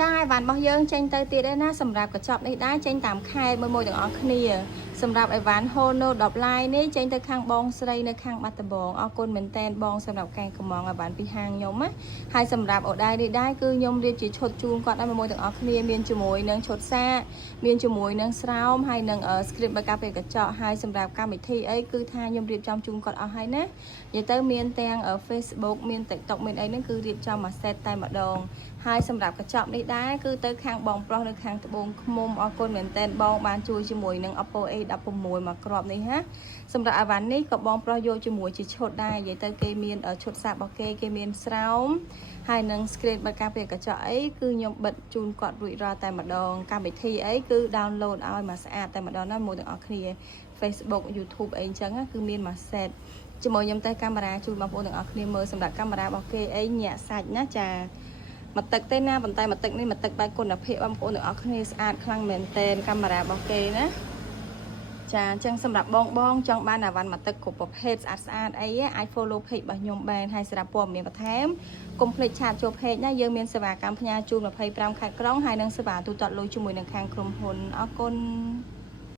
ចាឲ្យបានរបស់យើងចេញទៅទៀតឯណាសម្រាប់កញ្ចប់នេះដែរចេញតាមខេត្តមួយទាំងអស់គ្នាសម្រាប់អីវ៉ាន់ Hono 10 line នេះចេញទៅខាងបងស្រីនៅខាងបាត់ដំបងអរគុណមែនតែនបងសម្រាប់កែកំងអីវ៉ាន់ពីហាងខ្ញុំណាហើយសម្រាប់អូដៃនេះដែរគឺខ្ញុំរៀបជាឈុតជូនគាត់ឲ្យមួយទាំងអស់គ្នាមានជាមួយនឹងឈុតសាកមានជាមួយនឹងស្រោមហើយនឹង script បើកាពេលកញ្ចក់ហើយសម្រាប់កម្មវិធីអីគឺថាខ្ញុំរៀបចំជូនគាត់អស់ហើយណានិយាយទៅមានទាំង Facebook មាន TikTok មានអីហ្នឹងគឺរៀបចំមួយ set តែម្ដងហើយសម្រាប់កញ្ចក់នេះដែរគឺទៅខាងបងប្រុសនៅខាងត្បូងឃ្មុំអរគុណមែនតែនបងបានជួយជាមួយនឹង Oppo A16 មកគ្រាប់នេះណាសម្រាប់អាវ៉ាន់នេះក៏បងប្រុសយកជាមួយជាឈុតដែរនិយាយទៅគេមានឈុតសាករបស់គេមានស្រោមហើយនឹង screen បើការពារកញ្ចក់អីគឺខ្ញុំបិទជូនគាត់រួចរាល់តែម្ដងកម្មវិធីអីគឺ download ឲ្យមកស្អាតតែម្ដងណាមួយទាំងអស់គ្នា Facebook YouTube អីអញ្ចឹងគឺមានមួយ set ជាមួយខ្ញុំតែកាមេរ៉ាជូនបងប្អូនទាំងអស់គ្នាមើលសម្រាប់កាមេរ៉ារបស់គេអីញាក់សាច់ណាចាមកទឹកទេណាប៉ុន្តែមកទឹកនេះមកទឹកបែបគុណភាពបងប្អូនទាំងអស់គ្នាស្អាតខ្លាំងមែនទែនកាមេរ៉ារបស់គេណាចាអញ្ចឹងសម្រាប់បងចង់បានអាវ៉ាន់មកទឹកគ្រប់ប្រភេទស្អាតអីអាច follow page របស់ខ្ញុំបានហើយសម្រាប់ព័ត៌មានបន្ថែមកុំភ្លេចឆាតចូល page ណាយើងមានសេវាកម្មផ្ញើជូន25ខែក្រុងហើយនឹងសេវាទូទាត់លុយជាមួយនឹងខាងក្រុមហ៊ុនអរគុណ